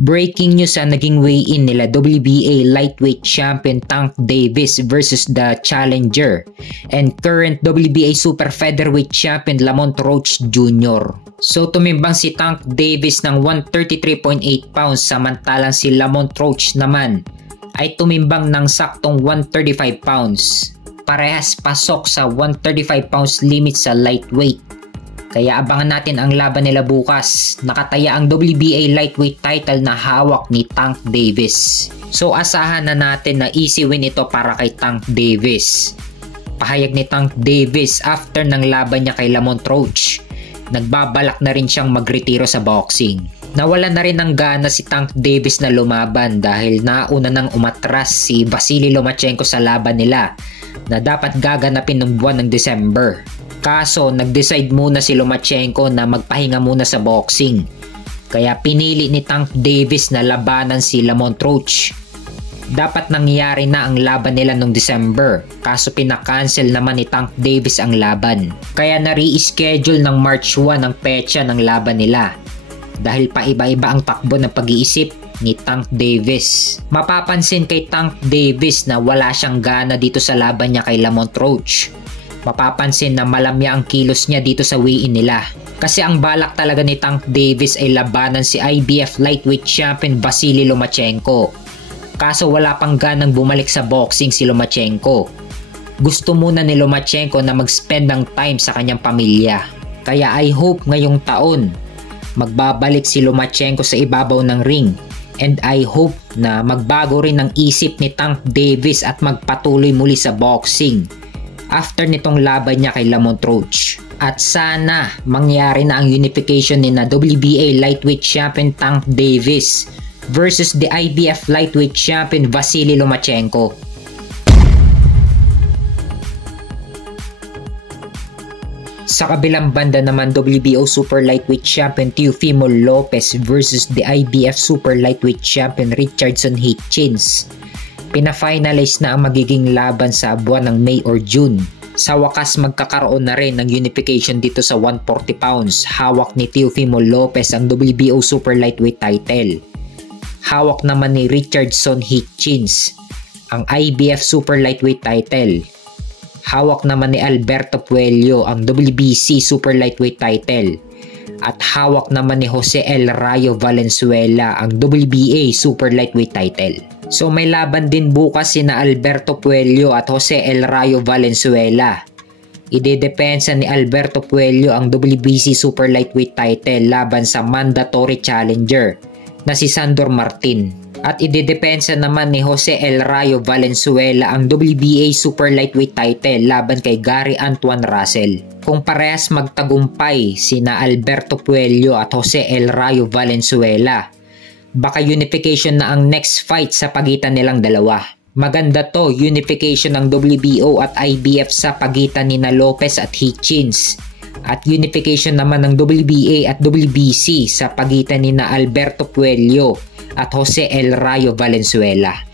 Breaking news ang naging weigh-in nila WBA lightweight champion Tank Davis versus the challenger and current WBA super featherweight champion Lamont Roach Jr. So tumimbang si Tank Davis ng 133.8 pounds samantalang si Lamont Roach naman ay tumimbang ng saktong 135 pounds. Parehas pasok sa 135 pounds limit sa lightweight. Kaya abangan natin ang laban nila bukas. Nakataya ang WBA lightweight title na hawak ni Tank Davis. So asahan na natin na easy win ito para kay Tank Davis. Pahayag ni Tank Davis after ng laban niya kay Lamont Roach, nagbabalak na rin siyang magretiro sa boxing. Nawala na rin ng gana si Tank Davis na lumaban dahil nauna nang umatras si Vasily Lomachenko sa laban nila na dapat gaganapin ng buwan ng December. Kaso nag-decide muna si Lomachenko na magpahinga muna sa boxing. Kaya pinili ni Tank Davis na labanan si Lamont Roach. Dapat nangyari na ang laban nila noong December, kaso pinakancel naman ni Tank Davis ang laban. Kaya na-reschedule ng March 1 ang petsa ng laban nila. Dahil paiba-iba ang takbo ng pag-iisip ni Tank Davis. Mapapansin kay Tank Davis na wala siyang gana dito sa laban niya kay Lamont Roach. Mapapansin na malamya ang kilos niya dito sa weigh-in nila. Kasi ang balak talaga ni Tank Davis ay labanan si IBF lightweight champion Vasily Lomachenko. Kaso wala pang ganang bumalik sa boxing si Lomachenko. Gusto muna ni Lomachenko na mag-spend ng time sa kanyang pamilya. Kaya I hope ngayong taon magbabalik si Lomachenko sa ibabaw ng ring. And I hope na magbago rin ang isip ni Tank Davis at magpatuloy muli sa boxing after nitong laban niya kay Lamont Roach. At sana mangyari na ang unification ni na WBA lightweight champion Tank Davis versus the IBF lightweight champion Vasily Lomachenko. Sa kabilang banda naman, WBO super lightweight champion Teofimo Lopez versus the IBF super lightweight champion Richardson Hitchins. Pina-finalize na ang magiging laban sa buwan ng May or June. Sa wakas magkakaroon na rin ng unification dito sa 140 pounds. Hawak ni Teofimo Lopez ang WBO super lightweight title. Hawak naman ni Richardson Hitchins ang IBF super lightweight title. Hawak naman ni Alberto Puello ang WBC super lightweight title. At hawak naman ni Jose El Rayo Valenzuela ang WBA super lightweight title. So may laban din bukas sina Alberto Puello at Jose El Rayo Valenzuela. Idedepensa ni Alberto Puello ang WBC super lightweight title laban sa mandatory challenger na si Sandor Martin. At idedepensa naman ni Jose El Rayo Valenzuela ang WBA super lightweight title laban kay Gary Antoine Russell. Kung parehas magtagumpay sina Alberto Puello at Jose El Rayo Valenzuela, baka unification na ang next fight sa pagitan nilang dalawa. Maganda to, unification ng WBO at IBF sa pagitan ni na Lopez at Hitchins. At unification naman ng WBA at WBC sa pagitan ni na Alberto Puello at Jose El Rayo Valenzuela.